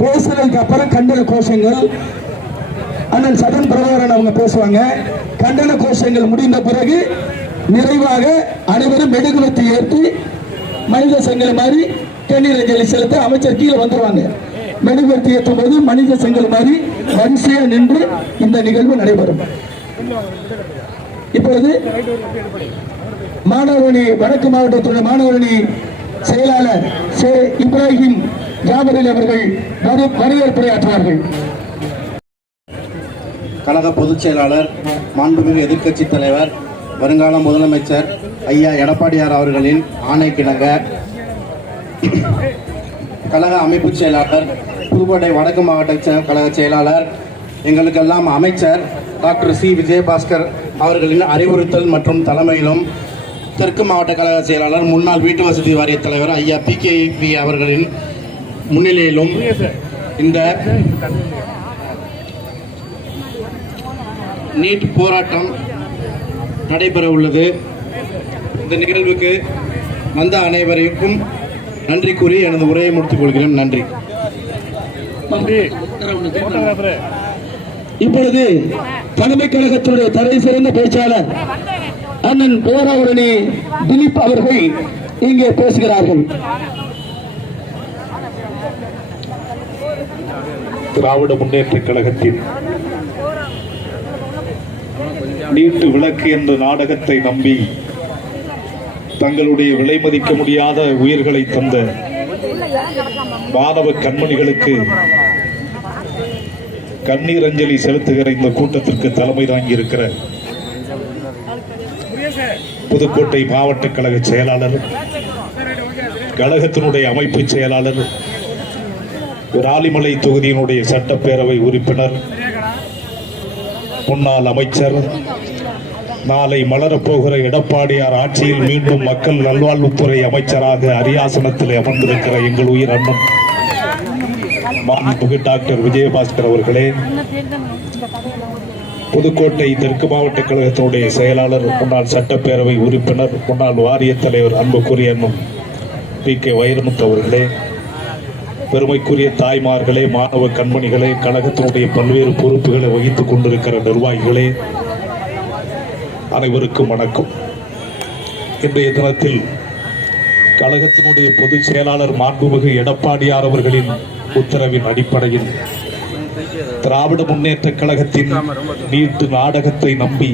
பேசுறதுக்கு அப்புறம் கண்டன கோஷங்கள், அண்ணன் சடன் பிரபாகரன் அவங்க பேசுவாங்க. கண்டன கோஷங்கள் முடிந்த பிறகு நிறைவாக அனைவரும் மெழுகுவர்த்தி ஏற்றி மனித சங்கிலி மாதிரி கண்ணீர் அஞ்சலி செலுத்த அமைச்சர் கீழே வந்துருவாங்க. மெழுகுவர்த்தி ஏற்றும் போது மனித சங்கிலி மாதிரி வரிசையா நின்று இந்த நிகழ்வு நடைபெறும். இப்பொழுது மாணவரணி வடக்கு மாவட்டத்துடைய மாணவரணி செயலாளர் சே இப்ராஹிம் ஜாபரில் அவர்கள் வரவேற்புரையாற்றுவார்கள். கழக பொதுச் செயலாளர், மாண்புமிகு எதிர்க்கட்சி தலைவர், வருங்கால முதலமைச்சர் ஐயா எடப்பாடியார் அவர்களின் ஆணைக்கிணங்க கழக அமைப்பு செயலாளர், புதுக்கோட்டை வடக்கு மாவட்ட கழக செயலாளர், எங்களுக்கெல்லாம் அமைச்சர் டாக்டர் சி விஜயபாஸ்கர் அவர்களின் அறிவுறுத்தல் மற்றும் தலைமையிலும், தெற்கு மாவட்ட கழக செயலாளர் முன்னாள் வீட்டு வசதி வாரிய தலைவர் ஐயா PKP அவர்களின் முன்னிலையிலும் இந்த நீட் போராட்டம் நடைபெற உள்ளது. இந்த நிகழ்வுக்கு வந்த அனைவருக்கும் நன்றி கூறி எனது உரையை முடித்துக் கொள்கிறேன். நன்றி. இப்பொழுது தலைமை கழகத்துடைய தலை சிறந்த பேச்சாளர் அண்ணன் பேராவரணி திலீப் அவர்கள் இங்கே பேசுகிறார்கள். திராவிட முன்னேற்ற கழகத்தின் நீட்டு விளக்கு என்ற நாடகத்தை நம்பி தங்களுடைய விலை மதிக்க முடியாத உயிர்களை தந்த மாணவ கண்மணிகளுக்கு கண்ணீர் அஞ்சலி செலுத்துகிற இந்த கூட்டத்திற்கு தலைமை தாங்கி இருக்கிற புதுக்கோட்டை மாவட்ட கழக செயலாளர், கழகத்தினுடைய அமைப்பு செயலாளர், விராலிமலை தொகுதியினுடைய சட்டப்பேரவை உறுப்பினர், முன்னாள் அமைச்சர், நாளை மலரப்போகிற எடப்பாடியார் ஆட்சியில் மீண்டும் மக்கள் நல்வாழ்வுத்துறை அமைச்சராக அரியாசனத்தில் அமர்ந்திருக்கிற எங்கள் உயிர் அண்ணன் மாண்புமிகு டாக்டர் விஜயபாஸ்கர் அவர்களே, புதுக்கோட்டை தெற்கு மாவட்ட கழகத்தினுடைய செயலாளர், முன்னாள் சட்டப்பேரவை உறுப்பினர், முன்னாள் வாரிய தலைவர் அன்புக்குரிய அண்ணன் PK வைரமுத்து அவர்களே, பெருமைக்குரிய தாய்மார்களே, மாணவ கண்மணிகளே, கழகத்தினுடைய பல்வேறு பொறுப்புகளை வகித்துக் கொண்டிருக்கிற நிர்வாகிகளே, அனைவருக்கும் வணக்கம். இன்றைய தினத்தில் கழகத்தினுடைய பொதுச் செயலாளர் மாண்புமிகு எடப்பாடியார் அவர்களின் உத்தரவின் அடிப்படையில் திராவிட முன்னேற்ற கழகத்தின் நீட்டு நாடகத்தை நம்பி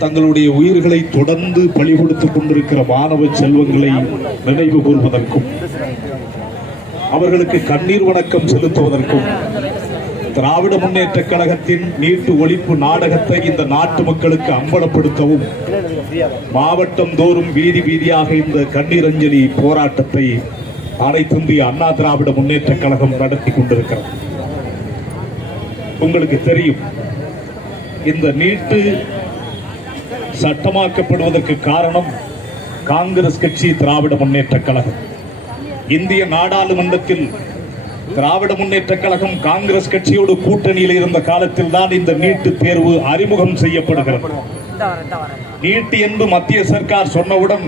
தங்களுடைய உயிர்களை தொடர்ந்து பலி கொடுத்துக் கொண்டிருக்கிற மாணவ செல்வங்களை நினைவு கூர்வதற்கும் அவர்களுக்கு கண்ணீர் வணக்கம் செலுத்துவதற்கும் திராவிட முன்னேற்ற கழகத்தின் நீட்டு ஒழிப்பு நாடகத்தை இந்த நாட்டு மக்களுக்கு அம்பலப்படுத்தவும் மாவட்டம் தோறும் வீதி வீதியாக இந்த கண்ணீர் அஞ்சலி போராட்டத்தை அனைத்து இந்திய அண்ணா திராவிட முன்னேற்ற கழகம் நடத்தி கொண்டிருக்கிறது. உங்களுக்கு தெரியும், இந்த நீட்டு சட்டமாக்கப்படுவதற்கு காரணம் காங்கிரஸ் கட்சி, திராவிட முன்னேற்ற கழகம். இந்திய நாடாளுமன்றத்தில் திராவிட முன்னேற்ற கழகம் காங்கிரஸ் கட்சியோடு கூட்டணியில் இருந்த காலத்தில் தான் இந்த நீட்டு தேர்வு அறிமுகம் செய்யப்படுகிறது. நீட் என்று மத்திய சர்க்கார் சொன்னவுடன்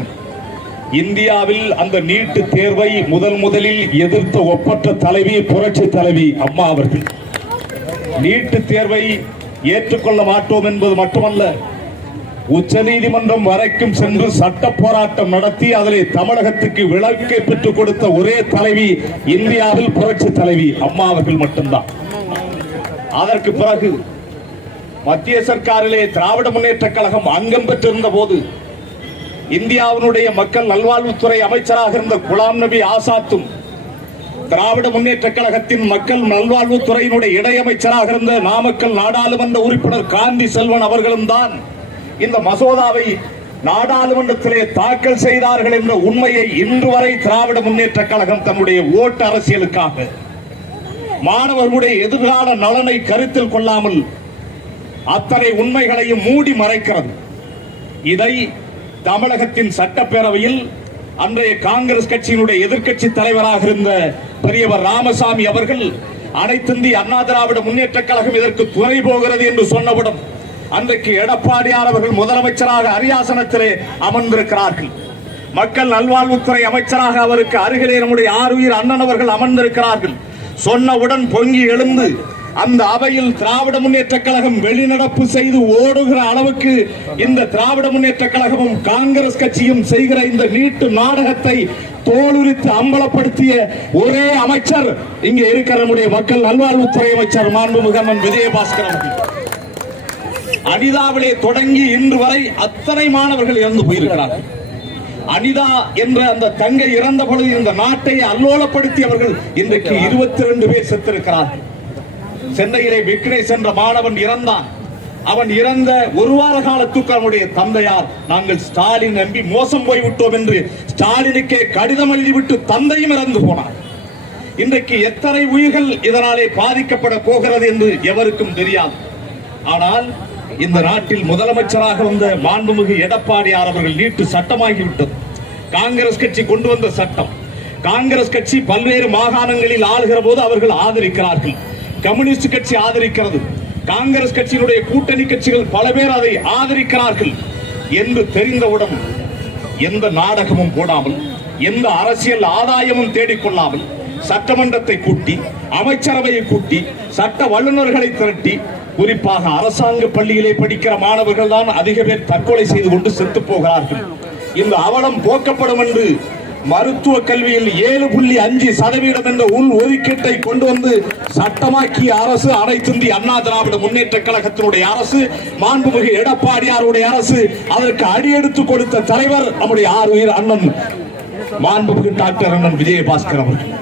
இந்தியாவில் அந்த நீட்டு தேர்வை முதலில் எதிர்த்த ஒப்பற்ற தலைவி, புரட்சி தலைவி அம்மா அவர்கள் நீட்டு தேர்வை ஏற்றுக்கொள்ள மாட்டோம் என்பது மட்டுமல்ல, உச்ச நீதிமன்றம் வரைக்கும் சென்று சட்ட போராட்டம் நடத்தி அதிலே தமிழகத்துக்கு விலக்கை பெற்றுக் கொடுத்த ஒரே தலைவி இந்தியாவில் புரட்சி தலைவி அம்மா அவர்கள் மட்டும்தான். அதற்கு பிறகு மத்திய சர்க்காரிலே திராவிட முன்னேற்ற கழகம் அங்கம் பெற்றிருந்த போது இந்தியாவினுடைய மக்கள் நல்வாழ்வுத்துறை அமைச்சராக இருந்த குலாம் நபி ஆசாத்தும், திராவிட முன்னேற்ற கழகத்தின் மக்கள் நல்வாழ்வுத்துறையினுடைய இணையமைச்சராக இருந்த நாமக்கல் நாடாளுமன்ற உறுப்பினர் காந்தி செல்வன் அவர்களும் தான் இந்த மசோதாவை நாடாளுமன்றத்திலே தாக்கல் செய்தார்கள் என்ற உண்மையை இன்று வரை திராவிட முன்னேற்ற கழகம் தன்னுடைய ஓட்டு அரசியலுக்காக, மாணவர்களுடைய எதிர்கால நலனை கருத்தில் கொள்ளாமல் அத்தனை உண்மைகளையும் மூடி மறைக்கிறது. இதை தமிழகத்தின் சட்டப்பேரவையில் அன்றைய காங்கிரஸ் கட்சியினுடைய எதிர்க்கட்சி தலைவராக இருந்த பெரியவர் ராமசாமி அவர்கள், அனைத்து இந்திய அண்ணா திராவிட முன்னேற்ற கழகம் இதற்கு துணை போகிறது என்று சொன்னவுடன் அன்றைக்கு எடப்பாடியார் அவர்கள் முதலமைச்சராக அரியாசனத்திலே அமர்ந்திருக்கிறார்கள். மக்கள் நல்வாழ்வுத்துறை அமைச்சராக அவருக்கு அருகிலே நம்முடைய ஆருயிர் அண்ணன் அவர்கள் அமர்ந்திருக்கிறார்கள். சொன்னவுடன் பொங்கி எழுந்து அந்த அவையில் திராவிட முன்னேற்ற கழகம் வெளிநடப்பு செய்து ஓடுகிற அளவுக்கு இந்த திராவிட முன்னேற்ற கழகமும் காங்கிரஸ் கட்சியும் செய்கிற இந்த நீட்டு நாடகத்தை தோலுரித்து அம்பலப்படுத்திய ஒரே அமைச்சர் இங்கே இருக்கிற நம்முடைய மக்கள் நல்வாழ்வுத்துறை அமைச்சர் மாண்புமிகு அண்ணன் விஜயபாஸ்கர் அவர்கள். அனிதாவிலே தொடங்கி இன்று வரை அத்தனை மாணவர்கள் இறந்து போயிருக்கிறார்கள். அனிதா என்ற அந்த தங்கை இறந்த பொழுது இந்த நாட்டை அல்லோலப்படுத்தி அவர்கள் இன்றைக்கு 22 பேர் செத்திருக்கிறார்கள். சென்னையிலே விக்னேஷ் என்ற மாணவன் இறந்தான். அவன் இறந்த ஒரு வார காலத்துக்கு அவனுடைய தந்தையார் நாங்கள் ஸ்டாலின் நம்பி மோசம் போய்விட்டோம் என்று ஸ்டாலினுக்கே கடிதம் எழுதிவிட்டு தந்தையும் இறந்து போனார். இன்றைக்கு எத்தனை உயிர்கள் இதனாலே பாதிக்கப்பட போகிறது என்று எவருக்கும் தெரியாது. ஆனால் இந்த நாட்டில் முதலமைச்சராக வந்த மாண்புமிகு எடப்பாடியார் அவர்கள் நீட்டு சட்டமாகிவிட்டது. காங்கிரஸ் கட்சி கொண்டு வந்த சட்டம். காங்கிரஸ் கட்சி பல்வேறு மாகாணங்களில் ஆளுகிற போது அவர்கள் ஆதரிக்கிறார்கள். கம்யூனிஸ்ட் கட்சி ஆதரிக்கிறது. காங்கிரஸ் கட்சியினுடைய கூட்டணி கட்சிகள் பல பேர் அதை ஆதரிக்கிறார்கள் என்று தெரிந்தவுடன் எந்த நாடகமும் போடாமல், எந்த அரசியல் ஆதாயமும் தேடிக்கொள்ளாமல் சட்டமன்றத்தை கூட்டி, அமைச்சரவையை கூட்டி, சட்ட வல்லுநர்களை திரட்டி, குறிப்பாக அரசாங்க பள்ளியிலே படிக்கிற மாணவர்கள் தான் அதிக பேர் தற்கொலை செய்து கொண்டு செத்து போகிறார்கள். இந்த அவலம் போக்கப்படும் என்று மருத்துவ கல்வியில் 7.5% என்ற உள் ஒதுக்கீட்டை கொண்டு வந்து சட்டமாக்கிய அரசு அனைத்து இந்திய அண்ணா திராவிட முன்னேற்ற கழகத்தினுடைய அரசு, மாண்புமிகு எடப்பாடியாருடைய அரசு. அதற்கு அடியெடுத்து கொடுத்த தலைவர் நம்முடைய ஆறுயிர் அண்ணன் மாண்புமிகு டாக்டர் அண்ணன் விஜயபாஸ்கர் அவர்கள்.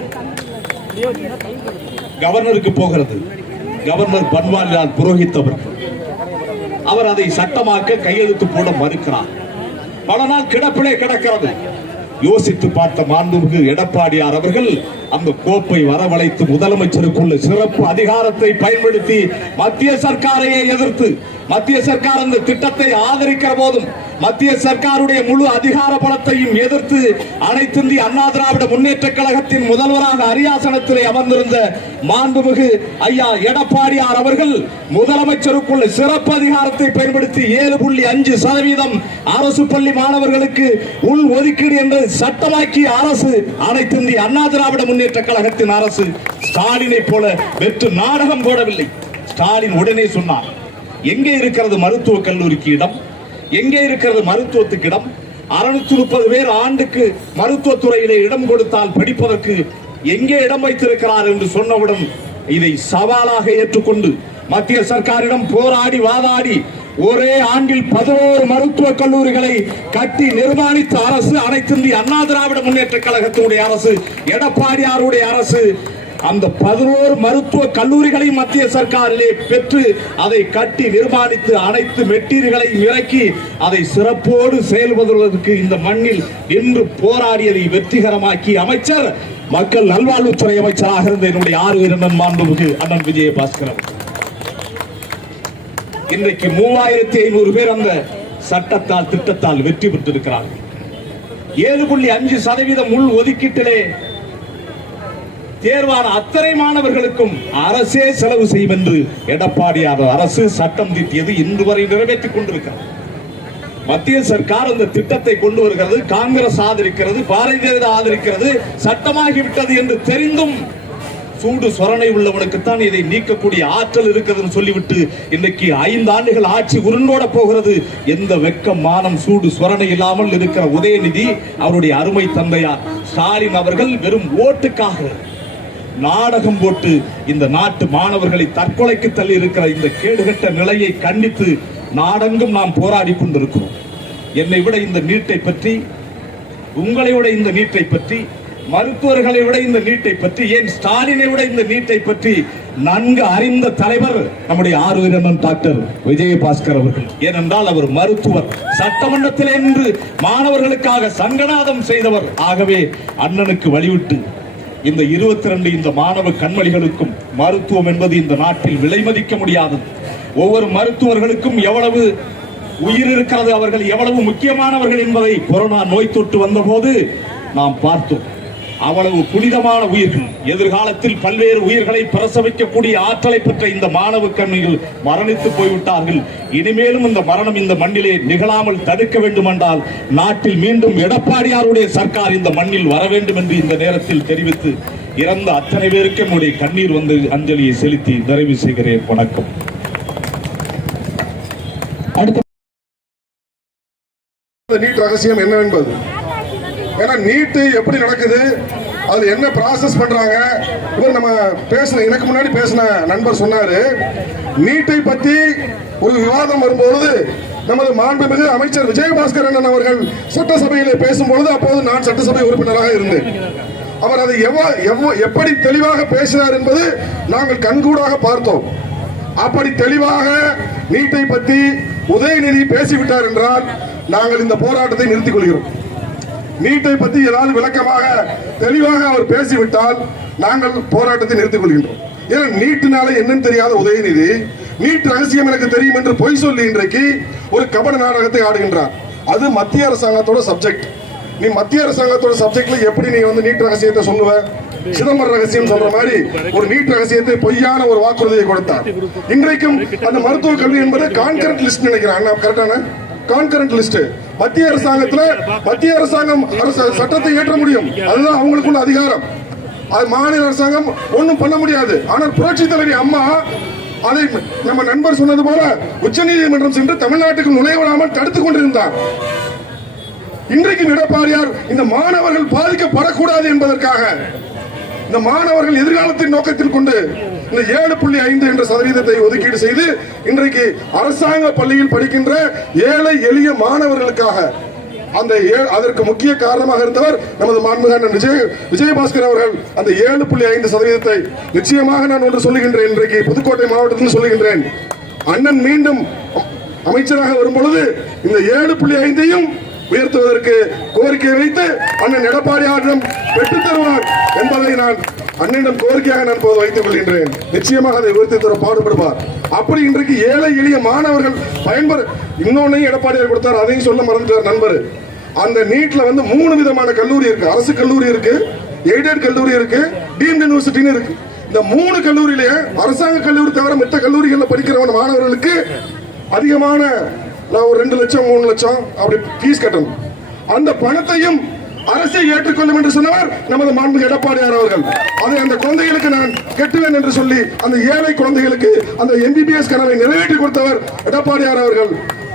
கவர்னருக்கு போகிறது. கவர்னர் பன்வாரிலால் புரோஹித் அவர் அதை சட்டமாக்க கையெழுத்து போட மறுக்கிறார். பல நாள் கிடப்பிலே கிடக்கிறது. யோசித்து பார்த்த மாண்புமிகு எடப்பாடியார் அவர்கள் அந்த கோப்பை வரவழைத்து முதலமைச்சருக்குள்ள சிறப்பு அதிகாரத்தை பயன்படுத்தி மத்திய சர்க்காரையே எதிர்த்து, மத்திய சர்க்கார் அந்த திட்டத்தை ஆதரிக்கிற போதும் மத்திய சர்க்காருடைய முழு அதிகார பலத்தையும் எதிர்த்து அனைத்து இந்திய அண்ணா திராவிட முன்னேற்ற கழகத்தின் முதல்வராக அரியாசனத்திலே அமர்ந்திருந்த மாண்புமிகு ஐயா எடப்பாடியார் அவர்கள் முதலமைச்சருக்குள்ள சிறப்பு அதிகாரத்தை பயன்படுத்தி 7.5% அரசு பள்ளி மாணவர்களுக்கு உள் ஒதுக்கீடு என்று சட்டமாக்கிய அரசு அனைத்து இந்திய அண்ணா திராவிட முன்னேற்ற கழகத்தின் அரசு. ஸ்டாலினை போல வெற்று நாடகம் போடவில்லை. ஸ்டாலின் உடனே சொன்னார், எங்கே இருக்கிறது மருத்துவக் கல்லூரிக்கு இடம், எங்கே இருக்கிறது மருத்துவத்துக்கு இடம், 630 பேர் ஆண்டுக்கு மருத்துவத்துறையிலே இடம் கொடுத்தால் படிப்பதற்கு எங்கே இடம் வைத்திருக்கிறார் என்று சொன்னவுடன் இதை சவாலாக ஏற்றுக்கொண்டு மத்திய சர்க்காரிடம் போராடி வாதாடி ஒரே ஆண்டில் 11 மருத்துவக் கல்லூரிகளை கட்டி நிர்மாணித்த அரசு அனைத்து இந்திய அண்ணா திராவிட முன்னேற்ற கழகத்தினுடைய அரசு, எடப்பாடியாருடைய அரசு. அந்த 11 மருத்துவ கல்லூரிகளை மத்திய சர்க்காரிலே பெற்று அதை கட்டி நிர்மாணித்து அனைத்து மெட்டீரியல்களையும் இறக்கி அதை சிறப்போடு செயல்படுவதற்கு இந்த மண்ணில் இன்று போராடியதை வெற்றிகரமாக்கி அமைச்சர் மக்கள் நல்வாழ்வுத்துறை அமைச்சராக இருந்த என்னுடைய ஆறுயிர் அண்ணன் மாண்புமிகு அண்ணன் விஜயபாஸ்கர். இன்றைக்கு 3500 பேர் அந்த சட்டத்தால் திட்டத்தால் வெற்றி பெற்றிருக்கிறார்கள். 7.5% உள் ஒதுக்கீட்டிலே தேர்வான அத்தனை மாணவர்களுக்கும் அரசே செலவு செய்யும் என்று எடப்பாடியார் அரசு சட்டம் தீட்டியது இன்று வரை நிறைவேற்றிக் கொண்டிருக்கிறது. மத்திய சர்க்கார் அந்த திட்டத்தை கொண்டு வருகிறது, காங்கிரஸ் ஆதரிக்கிறது, பாரதிய ஜனதா ஆதரிக்கிறது, சட்டமாகிவிட்டது என்று தெரிந்தும் சூடு சொரணை உள்ளவனுக்குத்தான் இதை நீக்கக்கூடிய ஆற்றல் இருக்கிறது சொல்லிவிட்டு இன்றைக்கு 5 ஆண்டுகள் ஆட்சி உருண்டோட போகிறது. எந்த வெக்கம் மானம் சூடு சொரணை இல்லாமல் இருக்கிற உதயநிதி அவருடைய அருமை தந்தையார் ஸ்டாலின் அவர்கள் வெறும் ஓட்டுக்காக நாடகம் போட்டு இந்த நாட்டு மாணவர்களை தற்கொலைக்கு தள்ளி இருக்கிற இந்த கேடுகட்ட நிலையை கண்டித்து நாடெங்கும் நாம் போராடி கொண்டிருக்கிறோம். என்னை விட இந்த நீட்டை பற்றி, உங்களை விட இந்த நீட்டை பற்றி, மருத்துவர்களை விட இந்த நீட்டை பற்றி, ஏன் ஸ்டாலினை விட இந்த நீட்டை பற்றி நன்கு அறிந்த தலைவர் நம்முடைய ஆறுயிர் அண்ணன் டாக்டர் விஜயபாஸ்கர் அவர்கள். ஏனென்றால் அவர் மருத்துவர், சட்டமன்றத்தில் நின்று மாணவர்களுக்காக சங்கநாதம் செய்தவர். ஆகவே அண்ணனுக்கு வழிவிட்டு இந்த 22 இந்த மாணவ கண்மணிகளுக்கும் மருத்துவம் என்பது இந்த நாட்டில் விலை மதிக்க முடியாதது. ஒவ்வொரு மருத்துவர்களுக்கும் எவ்வளவு உயிர் இருக்கிறது, அவர்கள் எவ்வளவு முக்கியமானவர்கள் என்பதை கொரோனா நோய் தொற்று வந்தபோது நாம் பார்த்தோம். அவ்வளவு புனிதமான உயிர்கள், எதிர்காலத்தில் பல்வேறு உயிர்களை பிரசவிக்கக்கூடிய ஆற்றலை பெற்ற இந்த மாணவ கண்ணிகள் மரணித்து போய்விட்டார்கள். இனிமேலும் இந்த மரணம் இந்த மண்ணிலே நிகழாமல் தடுக்க வேண்டும் என்றால் நாட்டில் மீண்டும் எடப்பாடியாருடைய சர்க்கார் இந்த மண்ணில் வர வேண்டும் என்று இந்த நேரத்தில் தெரிவித்து இறந்த அத்தனை பேருக்கு என்னுடைய கண்ணீர் வந்து அஞ்சலியை செலுத்தி நிறைவு செய்கிறேன். வணக்கம். அடுத்த நீட் ரகசியம் என்ன என்பது, ஏன்னா நீட் எப்படி நடக்குது, அது என்ன ப்ராசஸ் பண்றாங்க. இவர் நம்ம பேசின எனக்கு முன்னாடி பேசின நண்பர் சொன்னாரு, நீட்டை பத்தி ஒரு விவாதம் வரும்போது நமது மாண்புமிகு அமைச்சர் விஜயபாஸ்கர் அண்ணன் அவர்கள் சட்டசபையிலே பேசும்பொழுது, அப்போது நான் சட்டசபை உறுப்பினராக இருந்தேன். அவர் அதை எப்படி தெளிவாக பேசினார் என்பது நாங்கள் கண்கூடாக பார்த்தோம். அப்படி தெளிவாக நீட்டை பற்றி உதயநிதி பேசிவிட்டார் என்றால் நாங்கள் இந்த போராட்டத்தை நிறுத்திக் கொள்கிறோம். நீட்டை பற்றி ஏதாவது விளக்கமாக தெளிவாக அவர் பேசிவிட்டால் நாங்கள் போராட்டத்தை நிறுத்திக் கொள்கின்றோம். ஏன்னா நீட்டினால என்னன்னு தெரியாத உதயநிதி நீட் ரகசியம் எனக்கு தெரியும் என்று பொய் சொல்லி இன்றைக்கு ஒரு கபட நாடகத்தை ஆடுகின்றார். அது மத்திய அரசாங்கத்தோட சப்ஜெக்ட். நீ மத்திய அரசாங்கத்தோட சப்ஜெக்ட்ல எப்படி நீ வந்து நீட் ரகசியத்தை சொல்லுவ? சிதம்பரம் ரகசியம் சொல்ற மாதிரி ஒரு நீட் ரகசியத்தை பொய்யான ஒரு வாக்குறுதியை கொடுத்தார். இன்றைக்கும் அந்த மருத்துவக் கல்வி என்பது கான்கரண்ட் லிஸ்ட் நினைக்கிறேன், கரெக்டான கான்கரண்ட் லிஸ்ட். மத்திய அரசாங்கம் சட்டத்தை ஏற்ற முடியும், அதுதான் அவங்களுக்குள்ள அதிகாரம். அது மாநில அரசாங்கம் ஒன்றும் பண்ண முடியாது. ஆனால் புரட்சி தலைவி அம்மா அதை நம்ம நண்பர் சொன்னது போல உச்சநீதிமன்றம் சென்று தமிழ்நாட்டுக்கு நுழைவிடாமல் தடுத்துக் கொண்டிருந்தார். இன்றைக்கும் எடப்பாடியார் இந்த மாணவர்கள் பாதிக்கப்படக்கூடாது என்பதற்காக இந்த மாணவர்கள் எதிர்காலத்தின் நோக்கத்தில் கொண்டு இந்த 7.5 என்ற சதவீதத்தை ஒதுக்கீடு செய்து இன்றைக்கு அரசாங்க பள்ளியில் படிக்கின்ற ஏழை எளிய மாணவர்களுக்காக அதற்கு முக்கிய காரணமாக இருந்தவர் நமது மாண்புமிகு விஜயபாஸ்கர் அவர்கள். அந்த 7.5 சதவீதத்தை நிச்சயமாக நான் ஒன்று சொல்லுகின்றேன். இன்றைக்கு புதுக்கோட்டை மாவட்டத்தில் சொல்லுகின்றேன், அண்ணன் மீண்டும் அமைச்சராக வரும் பொழுது இந்த 7.5ஐயும் உயர்த்துவதற்கு கோரிக்கை வைத்து அண்ணன் எடப்பாடியாரிடம் பெற்றுத் தருவார் என்பதை நான் அண்ணனிடம் கோரிக்கையாக நான் போது வைத்துக் கொள்கின்றேன். நிச்சயமாக அதை உயர்த்தி தர பாடுபடுவார். அப்படி இன்றைக்கு ஏழை எளிய மாணவர்கள் இன்னொன்னையும் எடப்பாடியார் கொடுத்தார், அதையும் சொல்ல மறந்துட்டார் நண்பர். அந்த நீட்ல வந்து 3 விதமான கல்லூரி இருக்கு. அரசு கல்லூரி இருக்கு, எய்டட் கல்லூரி இருக்கு, டீம்டு யூனிவர்சிட்டின்னு இருக்கு. இந்த 3 கல்லூரியிலேயே அரசாங்க கல்லூரி தவிர மற்ற கல்லூரிகளில் படிக்கிற மாணவர்களுக்கு அதிகமான ஒரு 2 லட்சம் 3 லட்சம் அப்படி ஃபீஸ் கட்டணும். அந்த பணத்தையும் அரசை ஏற்றுக்கொள்ளும் என்று சொன்னவர் நமது மாண்புமிகு எடப்பாடியார் அவர்கள். அதை அந்த குழந்தைகளுக்கு நான் கட்டுவேன் என்று சொல்லி அந்த ஏழை குழந்தைகளுக்கு அந்த MBBS கனவை நிறைவேற்றி கொடுத்தவர் எடப்பாடியார் அவர்கள்.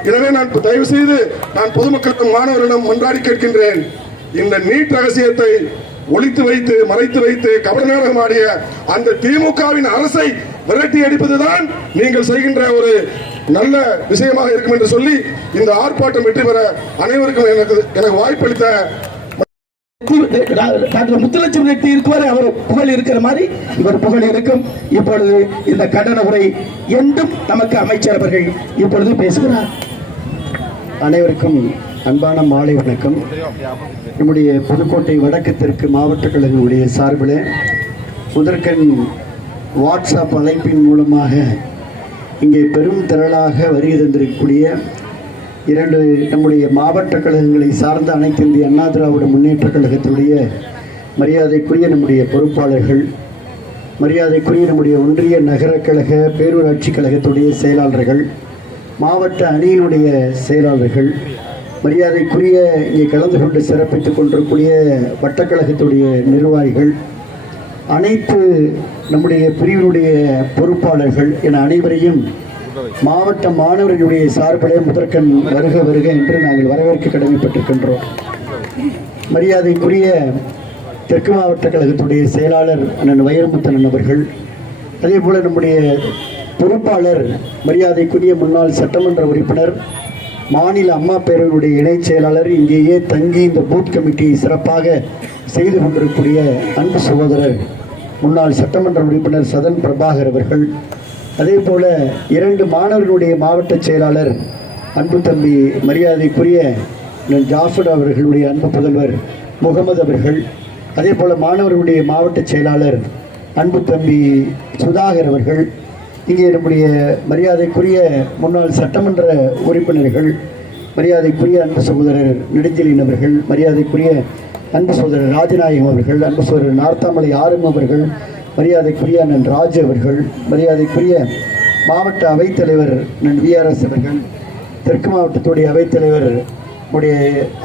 எனவே நான் தயவு செய்து நான் பொதுமக்களுக்கும் மாணவர்களிடம் மன்றாடி கேட்கின்றேன், இந்த நீட் ரகசியத்தை ஒளித்து வைத்து மறைத்து வைத்து கபட நாடகம் ஆடிய அந்த திமுகவின் அரசை விரட்டி அடிப்பதுதான் நீங்கள் செய்கின்ற ஒரு நல்ல விஷயமாக இருக்கும் என்று சொல்லி இந்த ஆர்ப்பாட்டம் வெற்றி பெற அனைவருக்கும் எனக்கு வாய்ப்பளித்த டாக்டர் முத்துலட்சுமி ரெட்டி இருக்குவாரு, அவர் புகழ் இருக்கிற மாதிரி இவர் புகழ் இருக்கும். இப்பொழுது இந்த கண்டன உரை என்றும் நமக்கு அமைச்சர் அவர்கள் இப்பொழுது பேசுகிறார். அனைவருக்கும் அன்பான மாலை வணக்கம். நம்முடைய புதுக்கோட்டை வடக்கு தெற்கு மாவட்ட கழகங்களுடைய சார்பில் முதற்கண் வாட்ஸ்அப் அழைப்பின் மூலமாக இங்கே பெரும் திரளாக வருகை தந்திருக்கக்கூடிய 2 நம்முடைய மாவட்ட கழகங்களை சார்ந்த அனைத்து இந்திய அண்ணா திராவிட முன்னேற்ற கழகத்துடைய மரியாதைக்குரிய நம்முடைய பொறுப்பாளர்கள், மரியாதைக்குரிய நம்முடைய ஒன்றிய நகர கழக பேரூராட்சி கழகத்துடைய செயலாளர்கள், மாவட்ட அணியினுடைய செயலாளர்கள், மரியாதைக்குரிய இங்கே கலந்து கொண்டு சிறப்பித்துக் கொண்டிருக்கூடிய வட்டக்கழகத்துடைய நிர்வாகிகள், அனைத்து நம்முடைய பிரிவினுடைய பொறுப்பாளர்கள் என அனைவரையும் மாவட்ட மாணவர்களுடைய சார்பிலே முதற்கண் வருக வருக என்று நாங்கள் வரவேற்க கடமைப்பட்டிருக்கின்றோம். மரியாதைக்குரிய தெற்கு மாவட்ட கழகத்துடைய செயலாளர் அண்ணன் வைரமுத்தன் அவர்கள், அதே போல நம்முடைய பொறுப்பாளர் மரியாதைக்குரிய முன்னாள் சட்டமன்ற உறுப்பினர் மாநில அம்மா பேரவையுடைய இணைச் செயலாளர், இங்கேயே தங்கி இந்த பூத் கமிட்டியை சிறப்பாக செய்து கொண்டிருக்கக்கூடிய அன்பு சகோதரர் முன்னாள் சட்டமன்ற உறுப்பினர் சதன் பிரபாகர் அவர்கள், அதே போல 2 மாணவர்களுடைய மாவட்ட செயலாளர் அன்பு தம்பி மரியாதைக்குரிய ஜாஃபர் அவர்களுடைய அன்பு புதல்வர் முகமது அவர்கள், அதே போல மாணவர்களுடைய மாவட்ட செயலாளர் அன்பு தம்பி சுதாகர் அவர்கள், இங்கே நம்முடைய மரியாதைக்குரிய முன்னாள் சட்டமன்ற உறுப்பினர்கள், மரியாதைக்குரிய அன்பு சகோதரர் நெடுஞ்செழியன் அவர்கள், மரியாதைக்குரிய அன்பு சகோதரர் ராஜநாயகம் அவர்கள், அன்பு சகோதரர் நார்த்தாமலை ஆறும் அவர்கள், மரியாதைக்குரிய அண்ணன் ராஜ் அவர்கள், மரியாதைக்குரிய மாவட்ட அவைத்தலைவர் அண்ணன் VRS அவர்கள், தெற்கு மாவட்டத்துடைய அவைத்தலைவர் நம்முடைய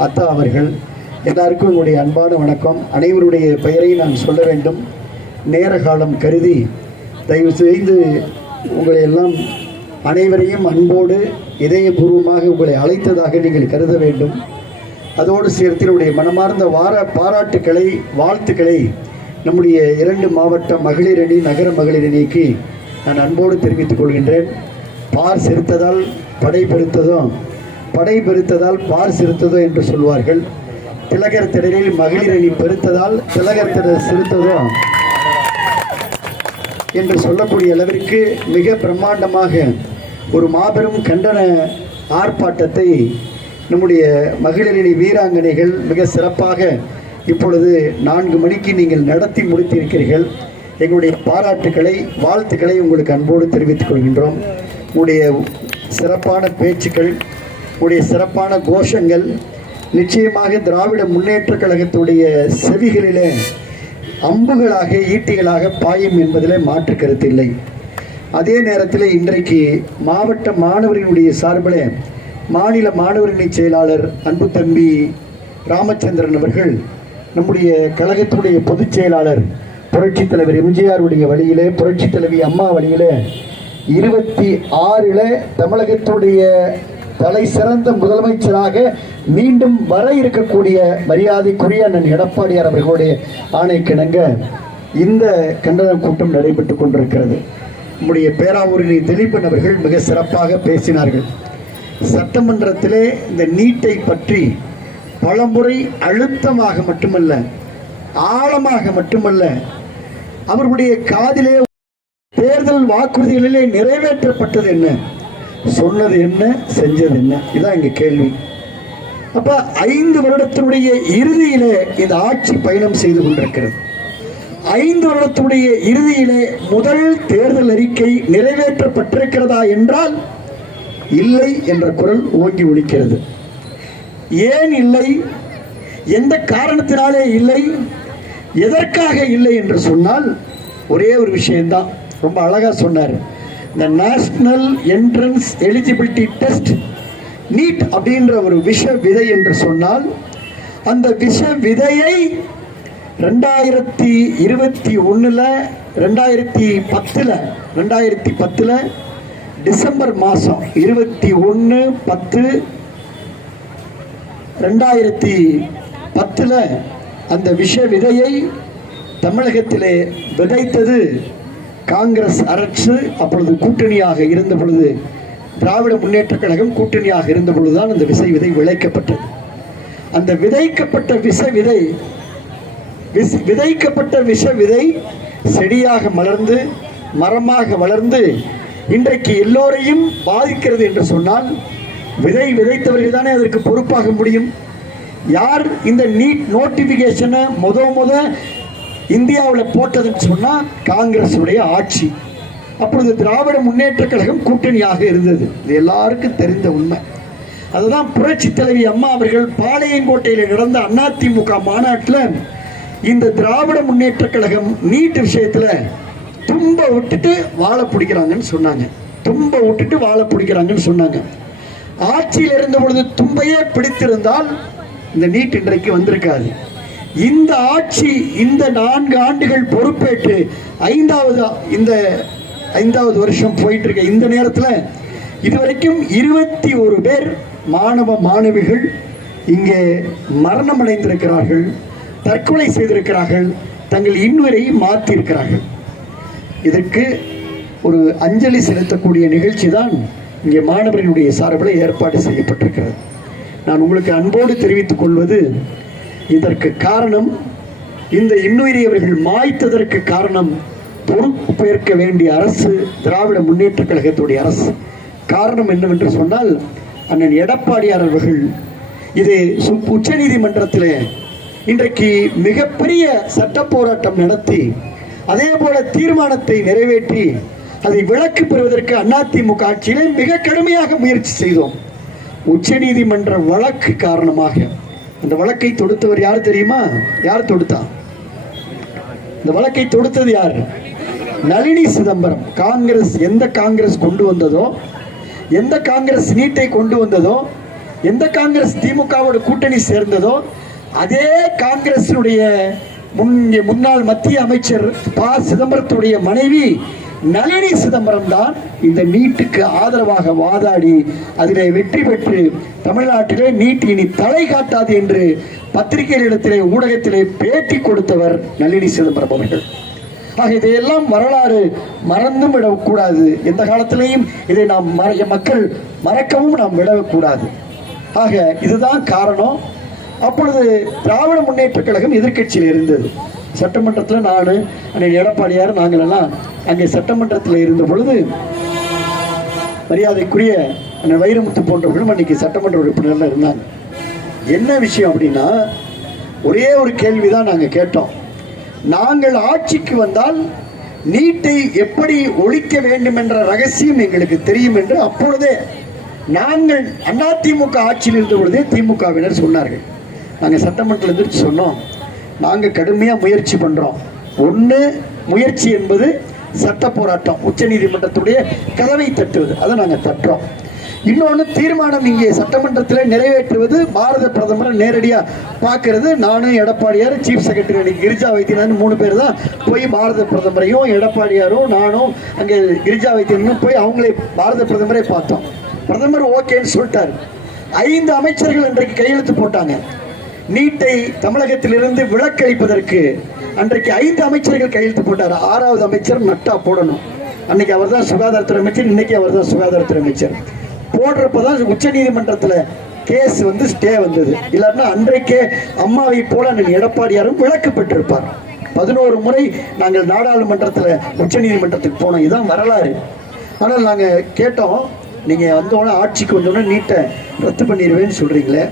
அத்தா அவர்கள், எல்லாருக்கும் என்னுடைய அன்பான வணக்கம். அனைவருடைய பெயரை நான் சொல்ல வேண்டும். நேர காலம் கருதி தயவு செய்து உங்களை எல்லாம் அனைவரையும் அன்போடு இதயபூர்வமாக உங்களை அழைத்ததாக நீங்கள் கருத வேண்டும். அதோடு சேர்த்து என்னுடைய மனமார்ந்த பாராட்டுக்களை வாழ்த்துக்களை நம்முடைய 2 மாவட்ட மகளிர் அணி நகர மகளிர் அணிக்கு நான் அன்போடு தெரிவித்துக் கொள்கின்றேன். பார் சிறுத்ததால் படை பெருத்ததும் படை பெருத்ததால் பார் சிறுத்ததோ என்று சொல்வார்கள். திலகர் திடலில் மகளிர் அணி பெருத்ததால் திலகர் திடல் சிறுத்ததும் என்று சொல்லக்கூடிய அளவிற்கு மிக பிரம்மாண்டமாக ஒரு மாபெரும் கண்டன ஆர்ப்பாட்டத்தை நம்முடைய மகளிர் அணி வீராங்கனைகள் மிக சிறப்பாக இப்பொழுது 4 மணிக்கு நீங்கள் நடத்தி முடித்திருக்கிறீர்கள். எங்களுடைய பாராட்டுக்களை வாழ்த்துக்களை உங்களுக்கு அன்போடு தெரிவித்துக் கொள்கின்றோம். உங்களுடைய சிறப்பான பேச்சுக்கள், உங்களுடைய சிறப்பான கோஷங்கள் நிச்சயமாக திராவிட முன்னேற்றக் கழகத்துடைய செவிகளிலே அம்புகளாக ஈட்டிகளாக பாயும் என்பதில் மாற்று கருத்தில்லை. அதே நேரத்தில் இன்றைக்கு மாவட்ட மாணவரினுடைய சார்பில் மாநில மாணவரணி செயலாளர் அன்பு தம்பி ராமச்சந்திரன் அவர்கள் நம்முடைய கழகத்துடைய பொதுச் செயலாளர் புரட்சித் தலைவர் எம்ஜிஆருடைய வழியிலே புரட்சித் தலைவி அம்மா வழியிலே 26 தமிழகத்துடைய தலை சிறந்த முதலமைச்சராக மீண்டும் வர இருக்கக்கூடிய மரியாதைக்குரிய அண்ணன் எடப்பாடியார் அவர்களுடைய ஆணைக்கிணங்க இந்த கண்டன கூட்டம் நடைபெற்றுக் கொண்டிருக்கிறது. நம்முடைய பேராவூரணி திலீபன் அவர்கள் மிக சிறப்பாக பேசினார்கள். சட்டமன்றத்திலே இந்த நீட்டை பற்றி பலமுறை அழுத்தமாக மட்டுமல்ல ஆழமாக மட்டுமல்ல அவர்களுடைய காதிலே தேர்தல் வாக்குறுதிகளிலே நிறைவேற்றப்பட்டது என்ன, சொன்னது என்ன, செஞ்சது என்ன, இதான் இங்க கேள்வி. அப்ப 5 வருடத்தினுடைய இறுதியிலே இந்த ஆட்சி பயணம் செய்து கொண்டிருக்கிறது. 5 வருடத்துடைய இறுதியிலே முதல் தேர்தல் அறிக்கை நிறைவேற்றப்பட்டிருக்கிறதா என்றால் இல்லை என்ற குரல் ஓங்கி ஒலிக்கிறது. ஏன் இல்லை, எந்த காரணத்தினாலே இல்லை, எதற்காக இல்லை என்று சொன்னால் ஒரே ஒரு விஷயம்தான். ரொம்ப அழகா சொன்னார். இந்த national entrance eligibility test NEET அப்படின்ற ஒரு விஷ விதை என்று சொன்னால் அந்த விஷ விதையை 2010 டிசம்பர் மாதம் 21/10/2010 அந்த விஷ விதையை தமிழகத்திலே விதைத்தது காங்கிரஸ் அரசு. அப்பொழுது கூட்டணியாக இருந்த பொழுது திராவிட முன்னேற்றக் கழகம் கூட்டணியாக இருந்த பொழுதுதான் அந்த விஷ விதை விளைக்கப்பட்டது. அந்த விதைக்கப்பட்ட விஷ விதை செடியாக மலர்ந்து மரமாக வளர்ந்து இன்றைக்கு எல்லோரையும் பாதிக்கிறது என்று சொன்னால் விதைத்தவர்கள் தானே அதற்கு பொறுப்பாக முடியும். யார் இந்த நீட் நோட்டிபிகேஷனை முத இந்தியாவில் போட்டதுன்னு சொன்னால் காங்கிரஸ் உடைய ஆட்சி. அப்பொழுது திராவிட முன்னேற்றக் கழகம் கூட்டணியாக இருந்தது. இது எல்லாருக்கும் தெரிந்த உண்மை. அதுதான் புரட்சி தலைவி அம்மா அவர்கள் பாளையங்கோட்டையில் நடந்த அதிமுக மாநாட்டில் இந்த திராவிட முன்னேற்றக் கழகம் நீட் விஷயத்தில் தும்ப விட்டுட்டு வாழை பிடிக்கிறாங்கன்னு சொன்னாங்க. ஆட்சியில் இருந்த பொழுது தும்பையே பிடித்திருந்தால் இந்த நீட் இன்றைக்கு வந்திருக்காது. இந்த ஆட்சி இந்த 4 ஆண்டுகள் பொறுப்பேற்று 5வது வருஷம் போயிட்டு இருக்க இந்த நேரத்தில் இதுவரைக்கும் 21 பேர் மாணவ மாணவிகள் இங்கே மரணம் அடைந்திருக்கிறார்கள், தற்கொலை செய்திருக்கிறார்கள், தங்கள் இன்னுவரையை மாற்றியிருக்கிறார்கள். இதற்கு ஒரு அஞ்சலி செலுத்தக்கூடிய நிகழ்ச்சி தான் இங்கே மாணவர்களுடைய சார்பில் ஏற்பாடு செய்யப்பட்டிருக்கிறது. நான் உங்களுக்கு அன்போடு தெரிவித்துக் கொள்வது, இதற்கு காரணம் இந்த இன்னுயிரியவர்கள் மாய்த்ததற்கு காரணம் பொறுப்பேற்க வேண்டிய அரசு திராவிட முன்னேற்றக் கழகத்துடைய அரசு. காரணம் என்னவென்று சொன்னால் அண்ணன் எடப்பாடியார் அவர்கள் இது உச்ச நீதிமன்றத்தில் இன்றைக்கு மிகப்பெரிய சட்ட போராட்டம் நடத்தி அதே போல தீர்மானத்தை நிறைவேற்றி அதை விலக்கு பெறுவதற்கு அதிமுக ஆட்சியிலே மிக கடுமையாக முயற்சி செய்தோம். உச்ச நீதிமன்ற வழக்கு காரணமாக அந்த வழக்கை தொடுத்தவர் யார் தெரியுமா? யார் தொடுத்தா? இந்த வழக்கை தொடுத்தது யார்? நளினி சிதம்பரம். காங்கிரஸ் எந்த காங்கிரஸ் கொண்டு வந்ததோ, எந்த காங்கிரஸ் நீட்டை கொண்டு வந்ததோ, எந்த காங்கிரஸ் திமுகவோட கூட்டணி சேர்ந்ததோ அதே காங்கிரஸினுடைய முன்னாள் மத்திய அமைச்சர் ப. சிதம்பரத்துடைய மனைவி நளினி சிதம்பரம் தான் இந்த நீட்டுக்கு ஆதரவாக வாதாடி அதிலே வெற்றி பெற்று தமிழ்நாட்டிலே நீட் இனி தலை காட்டாது என்று பத்திரிகைகளிடத்திலே ஊடகத்திலே பேட்டி கொடுத்தவர் நளினி சிதம்பரம் அவர்கள். ஆக இதையெல்லாம் வரலாறு மறந்தும் விடக்கூடாது. எந்த காலத்திலையும் இதை நாம் மக்கள் மறக்கவும் நாம் விடக்கூடாது. ஆக இதுதான் காரணம். அப்பொழுது திராவிட முன்னேற்ற கழகம் எதிர்க்கட்சியில் இருந்தது. சட்டமன்றத்தில் நான் அன்னைக்கு எடப்பாடியார் நாங்கள் எல்லாம் அங்கே சட்டமன்றத்தில் இருந்த பொழுது மரியாதைக்குரிய அண்ணன் வைரமுத்து போன்றவர்களும் அன்னைக்கு சட்டமன்ற உறுப்பினர்கள் இருந்தாங்க. என்ன விஷயம் அப்படின்னா, ஒரே ஒரு கேள்விதான் நாங்கள் கேட்டோம். நாங்கள் ஆட்சிக்கு வந்தால் நீட்டை எப்படி ஒழிக்க வேண்டும் என்ற ரகசியம் எங்களுக்கு தெரியும் என்று அப்பொழுதே நாங்கள் அதிமுக ஆட்சியில் இருந்த பொழுதே திமுகவினர் சொன்னார்கள். நாங்கள் சட்டமன்றத்தில் எதிர்த்து சொன்னோம், நாங்கள் கடுமையாக முயற்சி பண்ணுறோம். ஒன்று, முயற்சி என்பது சட்ட போராட்டம், உச்சநீதிமன்றத்துடைய கதவை தட்டுவது, அதை நாங்கள் தட்டுறோம். இன்னொன்று, தீர்மானம் இங்கே சட்டமன்றத்தில் நிறைவேற்றுவது, பாரத பிரதமரை நேரடியாக பார்க்கறது. நானும் எடப்பாடியார், சீஃப் செக்ரட்டரி அன்னைக்கு கிரிஜா வைத்தியநாதன் 3 பேர் தான் போய் பாரத பிரதமரையும் எடப்பாடியாரும் நானும் அங்கே கிரிஜா வைத்தியனும் போய் அவங்களே பாரத பிரதமரை பார்த்தோம். பிரதமர் ஓகேன்னு சொல்லிட்டார். 5 அமைச்சர்கள் இன்றைக்கு கையெழுத்து போட்டாங்க. நீட்டை தமிழகத்திலிருந்து விலக்களிப்பதற்கு அன்றைக்கு 5 அமைச்சர்கள் கையெழுத்து போட்டார். 6வது அமைச்சர் நட்டா போடணும். அன்னைக்கு அவர் தான் சுகாதாரத்துறை அமைச்சர், இன்னைக்கு அவர் தான் சுகாதாரத்துறை அமைச்சர். போடுறப்பதான் உச்ச நீதிமன்றத்தில் கேஸ் ஸ்டே வந்தது. இல்லாட்டினா அன்றைக்கே அம்மாவை போல எடப்பாடியாரும் விலக்கு பெற்றிருப்பார். 11 முறை நாங்கள் நாடாளுமன்றத்தில் உச்ச நீதிமன்றத்துக்கு போனோம். இதுதான் வரலாறு. ஆனால் நாங்கள் கேட்டோம், நீங்கள் வந்தோடனே ஆட்சிக்கு வந்தோடனே நீட்டை ரத்து பண்ணிடுவேன்னு சொல்கிறீங்களே,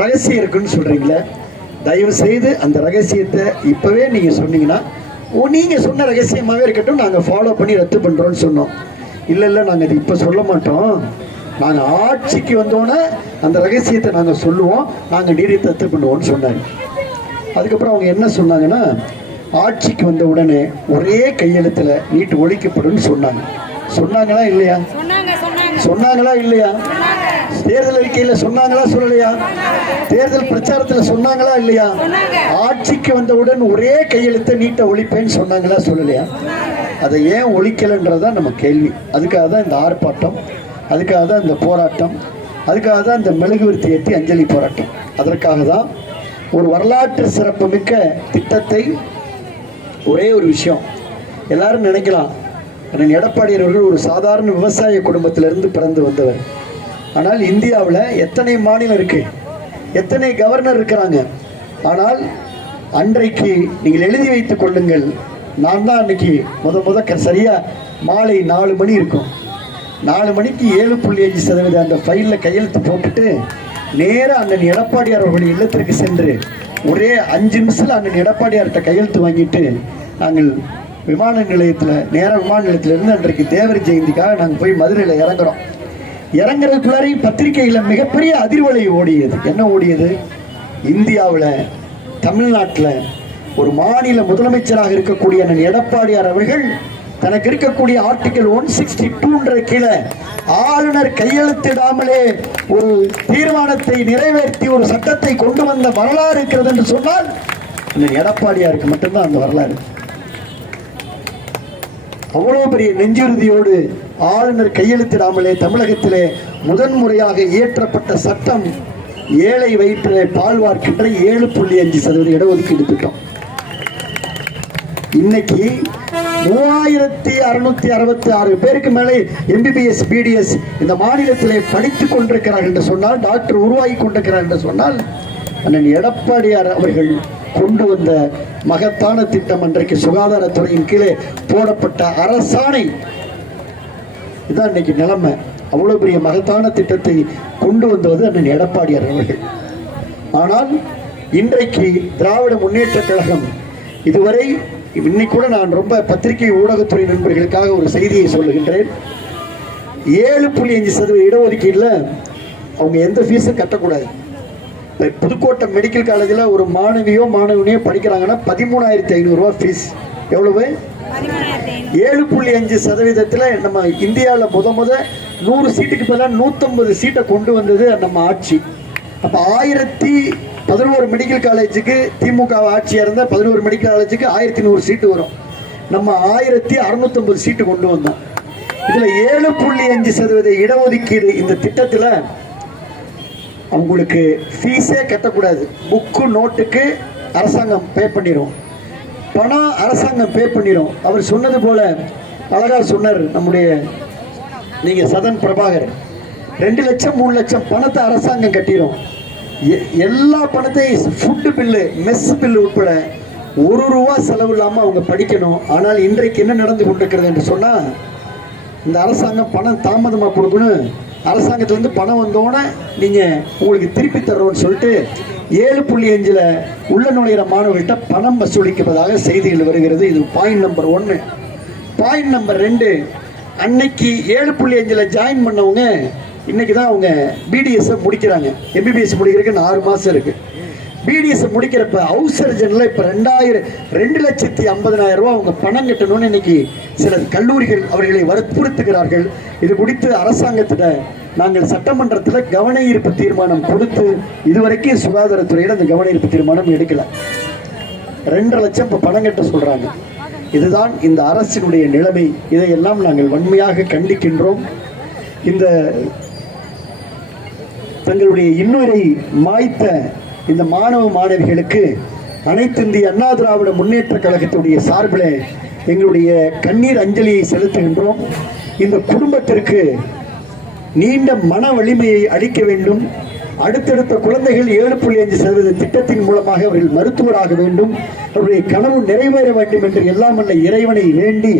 ரகசியம் இருக்குன்னு சொல்கிறீங்களே, தயவு செய்து அந்த ரகசியத்தை இப்போவே நீங்கள் சொன்னீங்கன்னா, நீங்கள் சொன்ன ரகசியமாகவே இருக்கட்டும், நாங்கள் ஃபாலோ பண்ணி ரத்து பண்ணுறோன்னு சொன்னோம். இல்லை நாங்கள் இது இப்போ சொல்ல மாட்டோம், நாங்கள் ஆட்சிக்கு வந்தோன்னே அந்த ரகசியத்தை நாங்கள் சொல்லுவோம், நாங்கள் நீதி ரத்து பண்ணுவோம்னு சொன்னாங்க. அதுக்கப்புறம் அவங்க என்ன சொன்னாங்கன்னா, ஆட்சிக்கு வந்த உடனே ஒரே கையெழுத்தில் நீட் ஒழிக்கப்படும் சொன்னாங்க. சொன்னாங்களா இல்லையா? சொன்னாங்களா இல்லையா? தேர்தல் அறிக்கையில் சொன்னாங்களா சொல்லலையா? தேர்தல் பிரச்சாரத்தில் சொன்னாங்களா இல்லையா? ஆட்சிக்கு வந்தவுடன் ஒரே கையெழுத்தை நீட்டை ஒழிப்பேன்னு சொன்னாங்களா சொல்லலையா? அதை ஏன் ஒழிக்கலைன்றதான் நம்ம கேள்வி. அதுக்காக தான் இந்த ஆர்ப்பாட்டம், அதுக்காக தான் இந்த போராட்டம், அதுக்காக தான் இந்த மெழுகுவர்த்தி ஏற்றி அஞ்சலி போராட்டம். அதற்காக தான் ஒரு வரலாற்று சிறப்புமிக்க திட்டத்தை. ஒரே ஒரு விஷயம், எல்லாரும் நினைக்கலாம், எடப்பாடியார் அவர்கள் ஒரு சாதாரண விவசாய குடும்பத்திலிருந்து பிறந்து வந்தவர். ஆனால் இந்தியாவில் எத்தனை மாநிலம் இருக்கு, எத்தனை கவர்னர் இருக்கிறாங்க. ஆனால் அன்றைக்கு நீங்கள் எழுதி வைத்துக் கொள்ளுங்கள், நான் தான் அன்னைக்கு முத சரியா மாலை 4 மணி இருக்கும். 4 மணிக்கு 7.5% அந்த ஃபைலில் கையெழுத்து போட்டுட்டு நேராக அண்ணன் எடப்பாடியார் அவர்கள் இல்லத்திற்கு சென்று ஒரே 5 நிமிஷத்தில் அண்ணன் எடப்பாடியார்கிட்ட கையெழுத்து வாங்கிட்டு நாங்கள் விமான நிலையத்தில் நேராக விமான நிலையத்திலிருந்து அன்றைக்கு தேவர் ஜெயந்திக்காக நாங்கள் போய் மதுரையில் இறங்குறோம். இறங்குறதுக்குள்ளாரி பத்திரிகையில் மிகப்பெரிய அதிர்வலை ஓடியது. என்ன ஓடியது? இந்தியாவில் தமிழ்நாட்டில் ஒரு மாநில முதலமைச்சராக இருக்கக்கூடிய அண்ணன் எடப்பாடியார் அவர்கள் தனக்கு இருக்கக்கூடிய ஆர்டிகல் 162 கீழே ஆளுநர் கையெழுத்திடாமலே ஒரு தீர்மானத்தை நிறைவேற்றி ஒரு சட்டத்தை கொண்டு வந்த வரலாறு இருக்கிறது என்று சொன்னால் அண்ணன் எடப்பாடியாருக்கு மட்டும்தான் அந்த வரலாறு. அவ்வளவு பெரிய நெஞ்சுறுதியோடு ஆளுநர் கையெழுத்திடாமலே தமிழகத்திலே முதன்முறையாக இயற்றப்பட்ட சட்டம் ஏழை வயிற்றிலே பால் வார்க்கின்ற 7.5% இடஒதுக்கீடு திட்டம். இன்னைக்கு 3666 பேருக்கு மேலே MBBS BDS இந்த மாநிலத்திலே படித்துக் கொண்டிருக்கிறார்கள் என்று சொன்னால், டாக்டர் உருவாகி கொண்டிருக்கிறார் என்று சொன்னால், அண்ணன் எடப்பாடியார் அவர்கள் கொண்டு வந்த மகத்தான திட்டம். அன்றைக்கு சுகாதாரத்துறையின் கீழே போடப்பட்ட அரசாணை இதுதான் இன்னைக்கு நிலைமை. அவ்வளவு பெரிய மகத்தான திட்டத்தை கொண்டு வந்தது அண்ணன் எடப்பாடியார் அவர்கள். ஆனால் இன்றைக்கு திராவிட முன்னேற்ற கழகம் இதுவரை, இன்னைக்கு கூட நான் ரொம்ப பத்திரிகை ஊடகத்துறை நண்பர்களுக்காக ஒரு செய்தியை சொல்லுகின்றேன். 7.5% இடஒதுக்கீடுல அவங்க எந்த ஃபீஸும் கட்டக்கூடாது. புதுக்கோட்டை மெடிக்கல் காலேஜில் ஒரு மாணவியோ மாணவனையோ படிக்கிறாங்கன்னா 13,500 ரூபா ஃபீஸ். எவ்வளவு? 7.5%. நம்ம இந்தியாவில் முத 100 சீட்டுக்கு பதிலாக 150 சீட்டை கொண்டு வந்தது நம்ம ஆட்சி. அப்போ 11 மெடிக்கல் காலேஜுக்கு திமுக ஆட்சியாக இருந்தால் 11 மெடிக்கல் காலேஜுக்கு 1100 சீட்டு வரும். நம்ம 1650 சீட்டு கொண்டு வந்தோம். இதில் 7.5% இடஒதுக்கீடு. இந்த திட்டத்தில் அவங்களுக்கு ஃபீஸே கட்டக்கூடாது. புக்கு நோட்டுக்கு அரசாங்கம் பே பண்ணிடும், பணம் அரசாங்கம் பே பண்ணிடும். அவர் சொன்னது போல அழகா சொன்னார் நம்முடைய சதன் பிரபாகர். 2 லட்சம் 3 லட்சம் பணத்தை அரசாங்கம் கட்டிடும். எல்லா பணத்தையும் ஃபுட்டு பில்லு, மெஸ் பில்லு உட்பட 1 ரூபா செலவு இல்லாமல் அவங்க படிக்கணும். ஆனால் இன்றைக்கு என்ன நடந்து கொண்டிருக்கிறது என்று சொன்னால், இந்த அரசாங்கம் பணம் தாமதமாக கொடுக்கணும், அரசாங்கத்திலேருந்து பணம் வந்தோன்னே நீங்கள் உங்களுக்கு திருப்பி தர்றோம்னு சொல்லிட்டு 7.5 உள்ள நுழையிற மாணவர்கள்ட்ட பணம் வசூலிப்பதாக செய்திகள் வருகிறது. இது பாயிண்ட் நம்பர் 1. பாயிண்ட் நம்பர் 2, அன்னைக்கு 7.5 ஜாயின் பண்ணவங்க இன்னைக்கு தான் அவங்க பிடிஎஸ் முடிக்கிறாங்க. எம்பிபிஎஸ் முடிக்கிறதுக்கு 6 மாதம் இருக்கு. பிடிஎஸ் முடிக்கிறப்ப ஹவுஸ் சர்ஜனில் இப்போ 2,50,000 ரூபா அவங்க பணம் கட்டணும்னு இன்னைக்கு சில கல்லூரிகள் அவர்களை வற்புறுத்துகிறார்கள். இது குறித்து அரசாங்கத்திட்ட நாங்கள் சட்டமன்றத்தில் கவன ஈர்ப்பு தீர்மானம் கொடுத்து இதுவரைக்கும் சுகாதாரத்துறையில் அந்த கவன ஈர்ப்பு தீர்மானம் எடுக்கல. 2.5 லட்சம் இப்போ பணம் கட்ட சொல்றாங்க. இதுதான் இந்த அரசினுடைய நிலைமை. இதையெல்லாம் நாங்கள் வன்மையாக கண்டிக்கின்றோம். இந்த தங்களுடைய இன்னுயிரை மாய்த்த இந்த மாணவ மாணவிகளுக்கு அனைத்து இந்திய அண்ணா திராவிட முன்னேற்ற கழகத்துடைய சார்பில் எங்களுடைய கண்ணீர் அஞ்சலியை செலுத்துகின்றோம். இந்த குடும்பத்திற்கு நீண்ட மன வலிமையை அளிக்க வேண்டும். அடுத்தடுத்த குழந்தைகள் 7.5% திட்டத்தின் மூலமாக அவர்கள் மருத்துவராக வேண்டும், அவருடைய கனவு நிறைவேற வேண்டும் என்று எல்லாம் வல்ல இறைவனை வேண்டி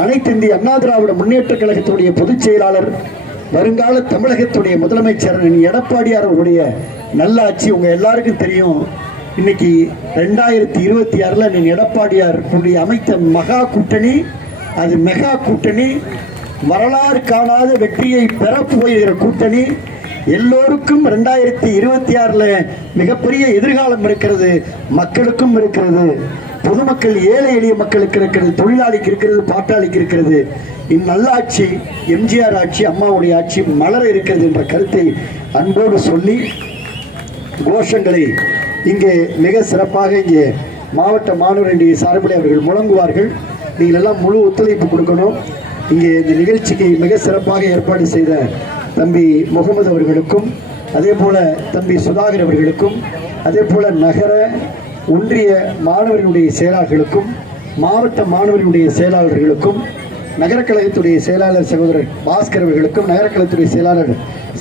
அனைத்து இந்திய அண்ணா திராவிட முன்னேற்ற கழகத்துடைய பொதுச் செயலாளர், வருங்கால தமிழகத்துடைய முதலமைச்சர் எடப்பாடியார் அவருடைய நல்லாட்சி உங்க எல்லாருக்கும் தெரியும். இன்னைக்கு 2026 எடப்பாடியார் அமைத்த மகா கூட்டணி, அது மெகா கூட்டணி, வரலாறு காணாத வெற்றியை பெறப்போகிற கூட்டணி. எல்லோருக்கும் 2026 மிகப்பெரிய எதிர்காலம் இருக்கிறது. மக்களுக்கும் இருக்கிறது, பொதுமக்கள் ஏழை எளிய மக்களுக்கு இருக்கிறது, தொழிலாளிக்கு இருக்கிறது, பாட்டாளிக்கு இருக்கிறது. இந்நல்லாட்சி எம்ஜிஆர் ஆட்சி, அம்மாவுடைய ஆட்சி மலர இருக்கிறது என்ற கருத்தை அன்போடு சொல்லி கோஷங்களை இங்கே மிக சிறப்பாக இங்கே மாவட்ட மாணவர்களுடைய சார்பில் அவர்கள் முழங்குவார்கள். நீங்கள் எல்லாம் முழு ஒத்துழைப்பு கொடுக்கணும். இங்கே இந்த நிகழ்ச்சிக்கு மிக சிறப்பாக ஏற்பாடு செய்த தம்பி முகமது அவர்களுக்கும், அதே போல தம்பி சுதாகர் அவர்களுக்கும், அதே போல நகர ஒன்றிய மாணவர்களுடைய செயலாளர்களுக்கும், மாவட்ட மாணவர்களுடைய செயலாளர்களுக்கும், நகர கழகத்துடைய செயலாளர் சகோதரர் பாஸ்கர் அவர்களுக்கும், நகர கழகத்துடைய செயலாளர்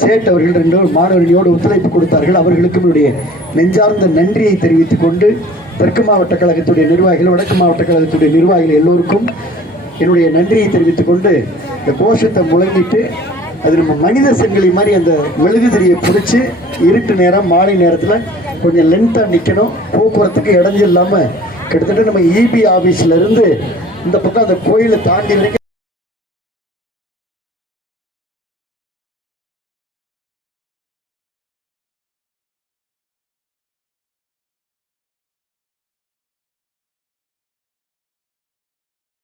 சேட் அவர்கள் 2 மாணவர்களோடு ஒத்துழைப்பு கொடுத்தார்கள். அவர்களுக்கும் என்னுடைய நெஞ்சார்ந்த நன்றியை தெரிவித்துக் கொண்டு, தெற்கு மாவட்ட கழகத்துடைய நிர்வாகிகள், வடக்கு மாவட்ட கழகத்துடைய நிர்வாகிகள் எல்லோருக்கும் என்னுடைய நன்றியை தெரிவித்துக் கொண்டு இந்த கோஷத்தை முழங்கிட்டு, அது நம்ம மனித சங்கிலி மாதிரி அந்த மெழுகுதிரியை பிடிச்சி இருட்டு நேரம் மாலை நேரத்தில் கொஞ்சம் லென்த்தாக நிற்கணும். போக்குவரத்துக்கு இடைஞ்சல் இல்லாமல் கிட்டத்தட்ட நம்ம இபி ஆஃபீஸில் இருந்து இந்த பக்கம் அந்த கோயிலை தாண்டி வரைக்கும்